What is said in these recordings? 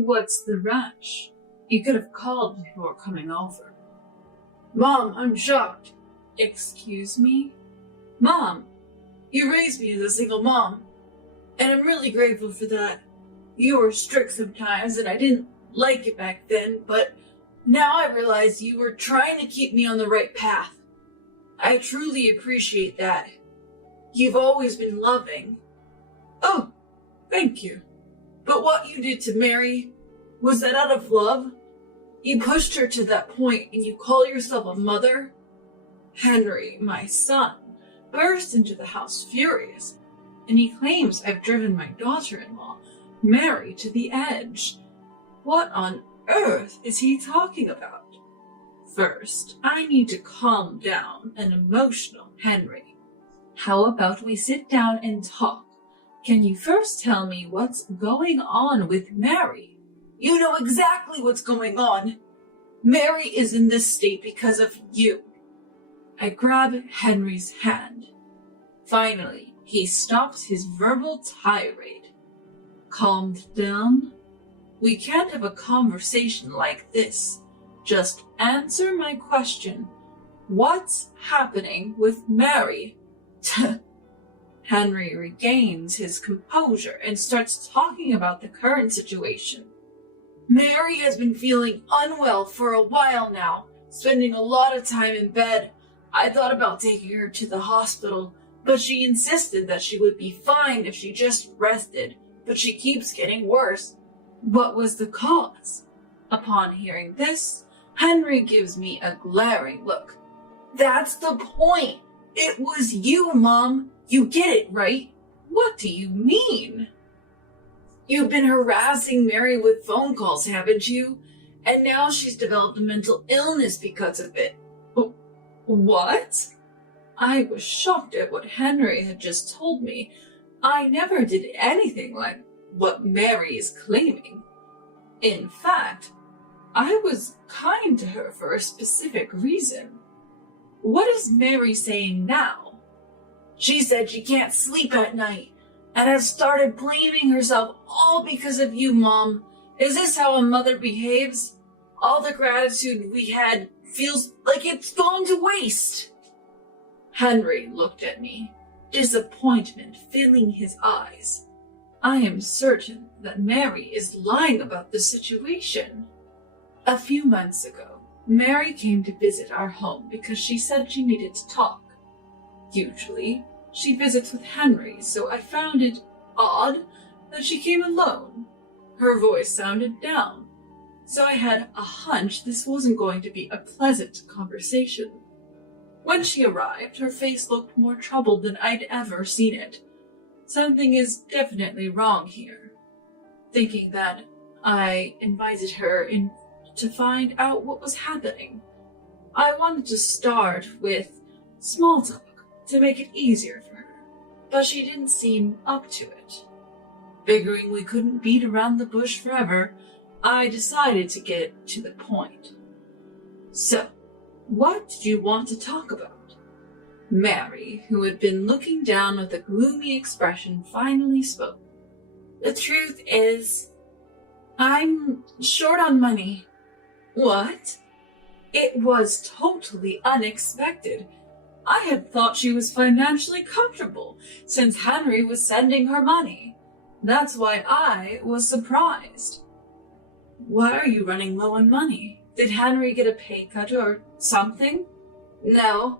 What's the rush? You could have called before coming over. Mom, I'm shocked. Excuse me? Mom, you raised me as a single mom, and I'm really grateful for that. You were strict sometimes, and I didn't like it back then, but now I realize you were trying to keep me on the right path. I truly appreciate that. You've always been loving. Oh, thank you. But what you did to Mary, was that out of love? You pushed her to that point and you call yourself a mother? Henry, my son, burst into the house furious, and he claims I've driven my daughter-in-law, Mary, to the edge. What on earth is he talking about? First, I need to calm down an emotional Henry. How about we sit down and talk? Can you first tell me what's going on with Mary? You know exactly what's going on. Mary is in this state because of you. I grab Henry's hand. Finally, he stops his verbal tirade. Calmed down? We can't have a conversation like this. Just answer my question. What's happening with Mary? Henry regains his composure and starts talking about the current situation. Mary has been feeling unwell for a while now, spending a lot of time in bed. I thought about taking her to the hospital, but she insisted that she would be fine if she just rested, but she keeps getting worse. What was the cause? Upon hearing this, Henry gives me a glaring look. That's the point. It was you, Mom. You get it, right? What do you mean? You've been harassing Mary with phone calls, haven't you? And now she's developed a mental illness because of it. What? I was shocked at what Henry had just told me. I never did anything like what Mary is claiming. In fact, I was kind to her for a specific reason. What is Mary saying now? She said she can't sleep at night and has started blaming herself all because of you, Mom. Is this how a mother behaves? All the gratitude we had feels like it's gone to waste. Henry looked at me, disappointment filling his eyes. I am certain that Mary is lying about the situation. A few months ago, Mary came to visit our home because she said she needed to talk. Usually, she visits with Henry, so I found it odd that she came alone. Her voice sounded down, so I had a hunch this wasn't going to be a pleasant conversation. When she arrived, her face looked more troubled than I'd ever seen it. Something is definitely wrong here. Thinking that, I invited her in to find out what was happening. I wanted to start with small talk to make it easier for her, but she didn't seem up to it. Figuring we couldn't beat around the bush forever, I decided to get to the point. So, what did you want to talk about? Mary, who had been looking down with a gloomy expression, finally spoke. The truth is, I'm short on money. What? It was totally unexpected. I had thought she was financially comfortable since Henry was sending her money. That's why I was surprised. Why are you running low on money? Did Henry get a pay cut or something? No.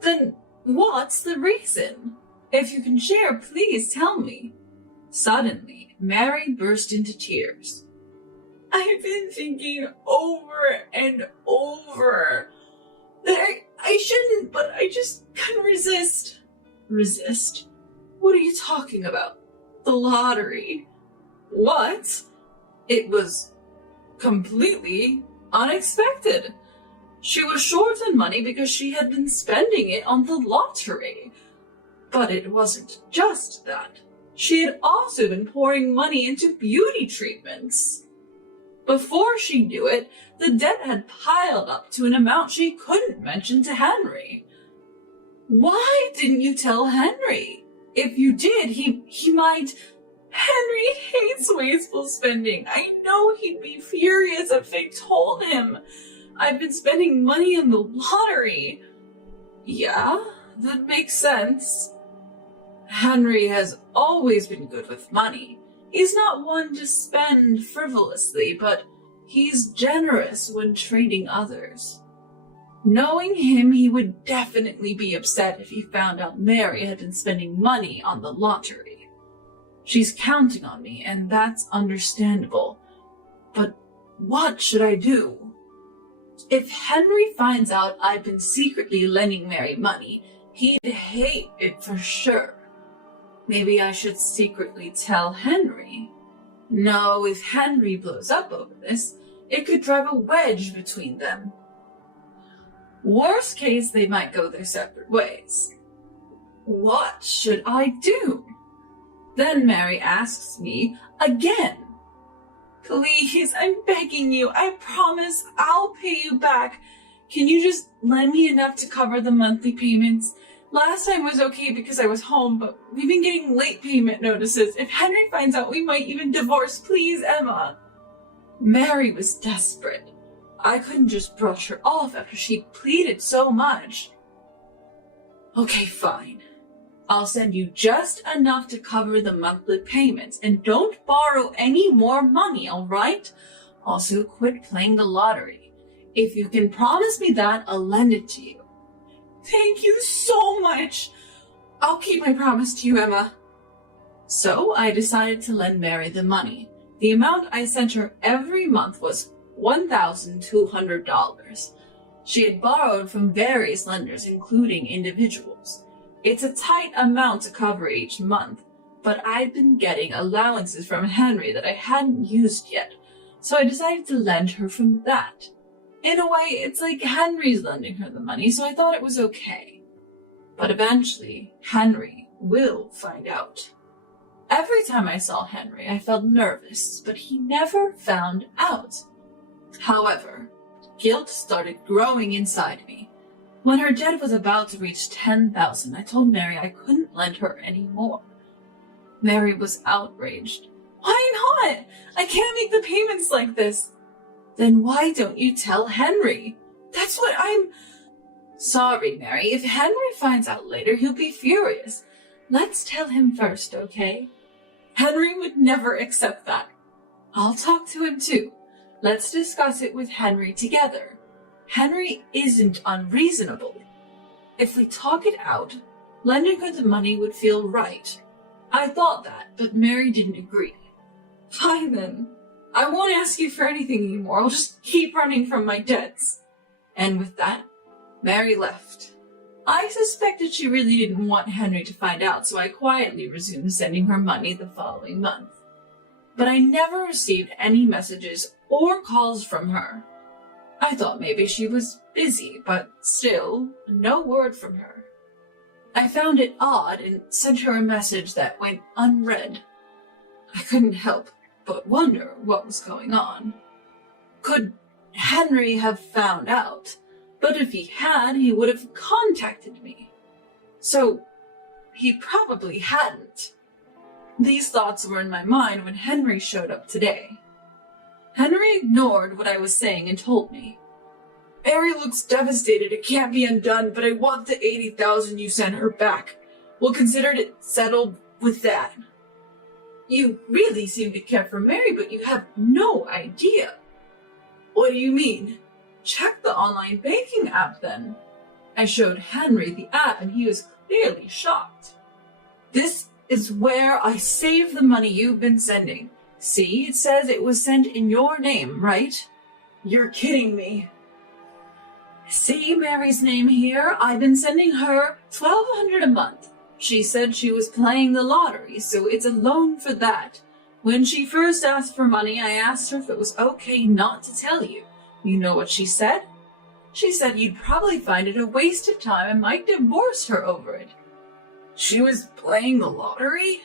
Then what's the reason? If you can share, please tell me. Suddenly, Mary burst into tears. I've been thinking over and over that I shouldn't, but I just couldn't resist. Resist? What are you talking about? The lottery. What? It was completely unexpected. She was short on money because she had been spending it on the lottery. But it wasn't just that. She had also been pouring money into beauty treatments. Before she knew it, the debt had piled up to an amount she couldn't mention to Henry. Why didn't you tell Henry? If you did, he might... Henry hates wasteful spending. I know he'd be furious if I told him I've been spending money on the lottery. Yeah, that makes sense. Henry has always been good with money. He's not one to spend frivolously, but he's generous when treating others. Knowing him, he would definitely be upset if he found out Mary had been spending money on the lottery. She's counting on me, and that's understandable. But what should I do? If Henry finds out I've been secretly lending Mary money, he'd hate it for sure. Maybe I should secretly tell Henry. No, if Henry blows up over this, it could drive a wedge between them. Worst case, they might go their separate ways. What should I do? Then Mary asks me again. Please, I'm begging you. I promise I'll pay you back. Can you just lend me enough to cover the monthly payments? Last time was okay because I was home, but we've been getting late payment notices. If Henry finds out, we might even divorce. Please, Emma. Mary was desperate. I couldn't just brush her off after she pleaded so much. Okay, fine. I'll send you just enough to cover the monthly payments, and don't borrow any more money, all right? Also, quit playing the lottery. If you can promise me that, I'll lend it to you. Thank you so much. I'll keep my promise to you, Emma. So I decided to lend Mary the money. The amount I sent her every month was $1,200. She had borrowed from various lenders, including individuals. It's a tight amount to cover each month, but I'd been getting allowances from Henry that I hadn't used yet, so I decided to lend her from that. In a way, it's like Henry's lending her the money, so I thought it was okay. But eventually, Henry will find out. Every time I saw Henry, I felt nervous, but he never found out. However, guilt started growing inside me. When her debt was about to reach $10,000, I told Mary I couldn't lend her any more. Mary was outraged. Why not? I can't make the payments like this. Then why don't you tell Henry? That's what I'm... Sorry, Mary. If Henry finds out later, he'll be furious. Let's tell him first, okay? Henry would never accept that. I'll talk to him too. Let's discuss it with Henry together. Henry isn't unreasonable. If we talk it out, lending her the money would feel right. I thought that, but Mary didn't agree. Fine then. I won't ask you for anything anymore. I'll just keep running from my debts. And with that, Mary left. I suspected she really didn't want Henry to find out, so I quietly resumed sending her money the following month. But I never received any messages or calls from her. I thought maybe she was busy, but still, no word from her. I found it odd and sent her a message that went unread. I couldn't help but wonder what was going on. Could Henry have found out? But if he had, he would have contacted me. So, he probably hadn't. These thoughts were in my mind when Henry showed up today. Henry ignored what I was saying and told me, Mary looks devastated. It can't be undone, but I want the $80,000 you sent her back. We'll consider it settled with that. You really seem to care for Mary, but you have no idea. What do you mean? Check the online banking app then. I showed Henry the app and he was clearly shocked. This is where I save the money you've been sending. See, it says it was sent in your name, right? You're kidding me. See Mary's name here? I've been sending her $1,200 a month. She said she was playing the lottery, so it's a loan for that. When she first asked for money, I asked her if it was okay not to tell you. You know what she said? She said you'd probably find it a waste of time and might divorce her over it. She was playing the lottery?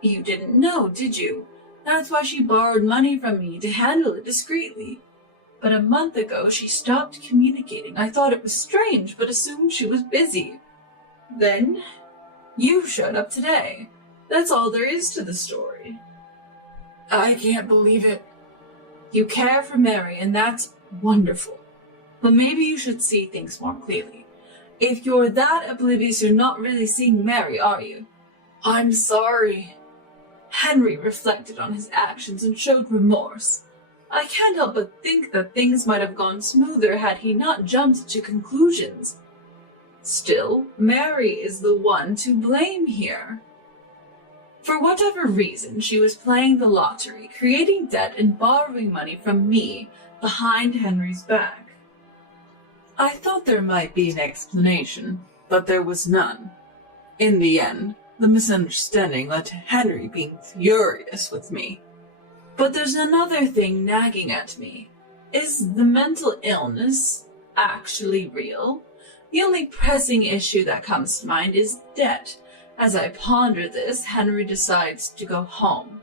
You didn't know, did you? That's why she borrowed money from me to handle it discreetly. But a month ago, she stopped communicating. I thought it was strange, but assumed she was busy. Then, you showed up today. That's all there is to the story. I can't believe it. You care for Mary, and that's wonderful. But maybe you should see things more clearly. If you're that oblivious, you're not really seeing Mary, are you? I'm sorry. Henry reflected on his actions and showed remorse. I can't help but think that things might have gone smoother had he not jumped to conclusions. Still, Mary is the one to blame here. For whatever reason, she was playing the lottery, creating debt and borrowing money from me behind Henry's back. I thought there might be an explanation, but there was none. In the end, the misunderstanding led to Henry being furious with me. But there's another thing nagging at me. Is the mental illness actually real? The only pressing issue that comes to mind is debt. As I ponder this, Henry decides to go home.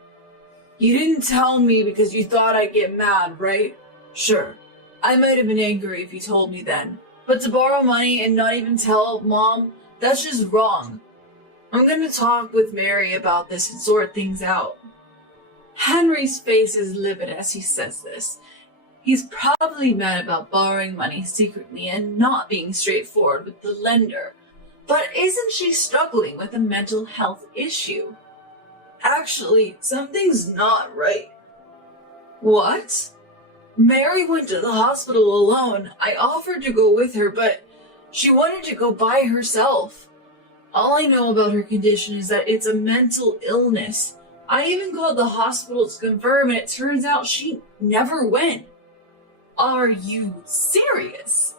You didn't tell me because you thought I'd get mad, right? Sure, I might have been angry if you told me then. But to borrow money and not even tell Mom, that's just wrong. I'm gonna talk with Mary about this and sort things out. Henry's face is livid as he says this. He's probably mad about borrowing money secretly and not being straightforward with the lender. But isn't she struggling with a mental health issue? Actually, something's not right. What? Mary went to the hospital alone. I offered to go with her, but she wanted to go by herself. All I know about her condition is that it's a mental illness. I even called the hospital to confirm, and it turns out she never went. Are you serious?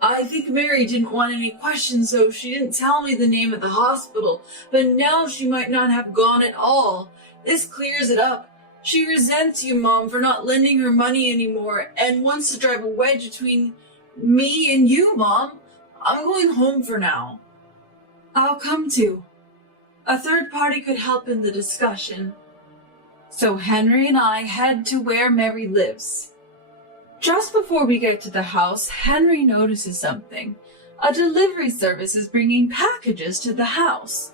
I think Mary didn't want any questions, so she didn't tell me the name of the hospital, but now she might not have gone at all. This clears it up. She resents you, Mom, for not lending her money anymore and wants to drive a wedge between me and you, Mom. I'm going home for now. I'll come too. A third party could help in the discussion. So Henry and I head to where Mary lives. Just before we get to the house, Henry notices something. A delivery service is bringing packages to the house.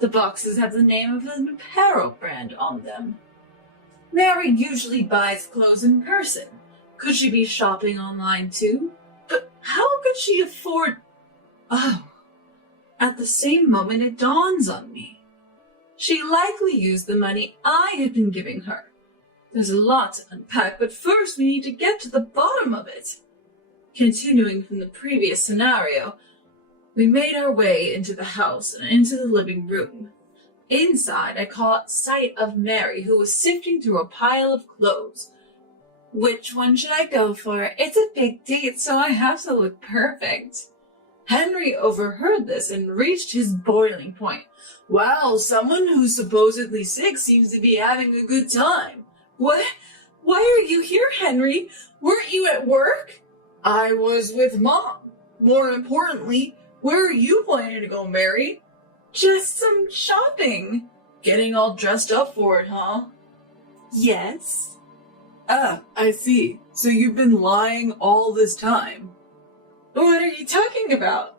The boxes have the name of an apparel brand on them. Mary usually buys clothes in person. Could she be shopping online too? But how could she afford... Oh. At the same moment, it dawns on me. She likely used the money I had been giving her. There's a lot to unpack, but first we need to get to the bottom of it. Continuing from the previous scenario, we made our way into the house and into the living room. Inside, I caught sight of Mary, who was sifting through a pile of clothes. Which one should I go for? It's a big date, so I have to look perfect. Henry overheard this and reached his boiling point. Wow, someone who's supposedly sick seems to be having a good time. What? Why are you here, Henry? Weren't you at work? I was with Mom. More importantly, where are you planning to go, Mary? Just some shopping. Getting all dressed up for it, huh? Yes. Ah, I see. So you've been lying all this time. What are you talking about?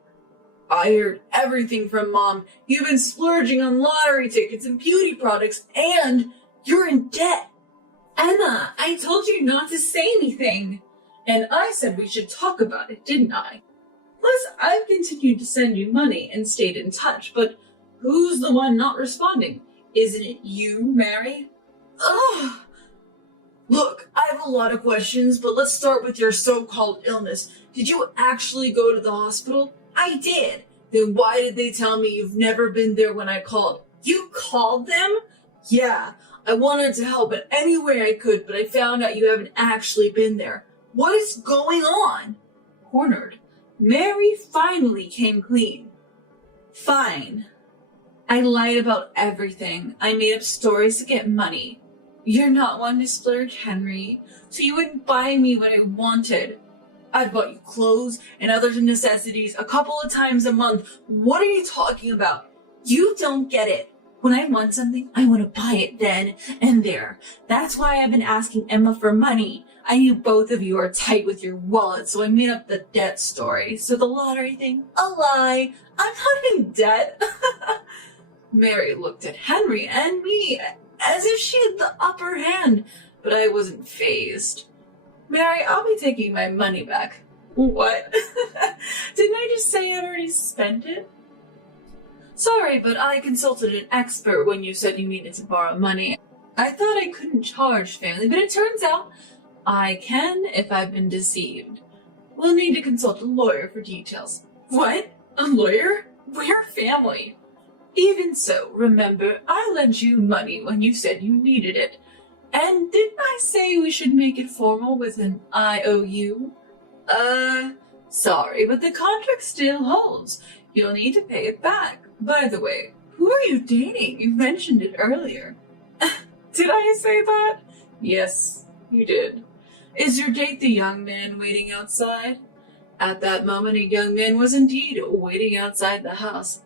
I heard everything from Mom. You've been splurging on lottery tickets and beauty products, and you're in debt. Emma, I told you not to say anything. And I said we should talk about it, didn't I? Plus, I've continued to send you money and stayed in touch, but who's the one not responding? Isn't it you, Mary? Ugh. Look, I have a lot of questions, but let's start with your so-called illness. Did you actually go to the hospital? I did. Then why did they tell me you've never been there when I called? You called them? Yeah, I wanted to help in any way I could, but I found out you haven't actually been there. What is going on? Cornered. Mary finally came clean. Fine. I lied about everything. I made up stories to get money. You're not one to splurge, Henry, so you wouldn't buy me what I wanted. I've bought you clothes and other necessities a couple of times a month. What are you talking about? You don't get it. When I want something, I want to buy it then and there. That's why I've been asking Emma for money. I knew both of you are tight with your wallet, so I made up the debt story. So the lottery thing, a lie. I'm not in debt. Mary looked at Henry and me, as if she had the upper hand, but I wasn't fazed. Mary, I'll be taking my money back. What? Didn't I just say I'd already spent it? Sorry, but I consulted an expert when you said you needed to borrow money. I thought I couldn't charge family, but it turns out I can if I've been deceived. We'll need to consult a lawyer for details. What? A lawyer? We're family. Even so, remember, I lent you money when you said you needed it. And didn't I say we should make it formal with an IOU? Sorry, but the contract still holds. You'll need to pay it back. By the way, who are you dating? You mentioned it earlier. Did I say that? Yes, you did. Is your date the young man waiting outside? At that moment, a young man was indeed waiting outside the house.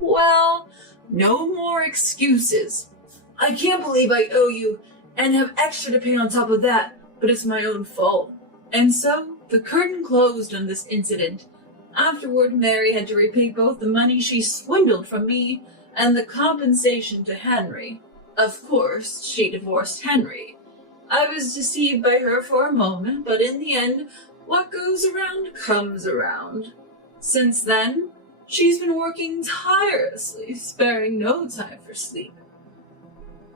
Well, no more excuses. I can't believe I owe you and have extra to pay on top of that, but it's my own fault. And so, the curtain closed on this incident. Afterward, Mary had to repay both the money she swindled from me and the compensation to Henry. Of course, she divorced Henry. I was deceived by her for a moment, but in the end, what goes around comes around. Since then, she's been working tirelessly, sparing no time for sleep.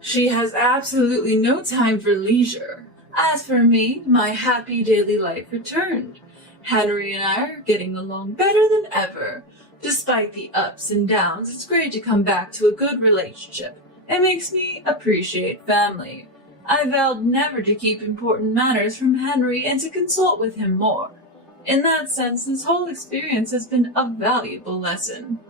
She has absolutely no time for leisure. As for me, my happy daily life returned. Henry and I are getting along better than ever. Despite the ups and downs, it's great to come back to a good relationship. It makes me appreciate family. I vowed never to keep important matters from Henry and to consult with him more. In that sense, this whole experience has been a valuable lesson.